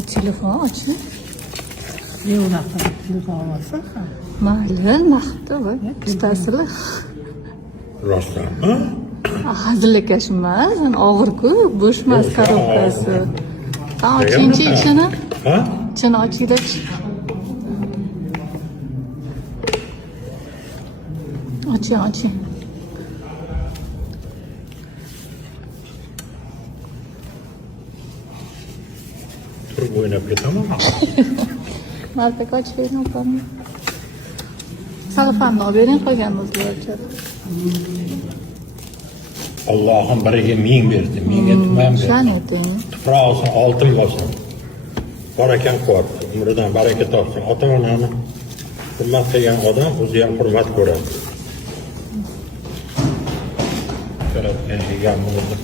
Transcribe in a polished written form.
Telefon oching. Ne unaqa telefon olsa ham. Mayli, naqdda voy. Tutasizlar. Rostdanmi? Hazillakash emas, og'ir-ku, bo'sh emas korobkasi. Ochingchi ichini. Ha? Ichini ochingchi. Oching. Turib o'ynab ketaman. Marta oching o'pam. Salafanni olib bering, qolganimizni ochadi. Allohim biriga 1000 berdi, 1000ga tuman berdi. Shaniting. Tuproq olsin, oltin bo'lsin. Barakan qor, umridan baraka topsin. Ota-onani hurmat qilgan odam o'zi ham hurmat ko'radi. Yaratgan yegan bo'ldi.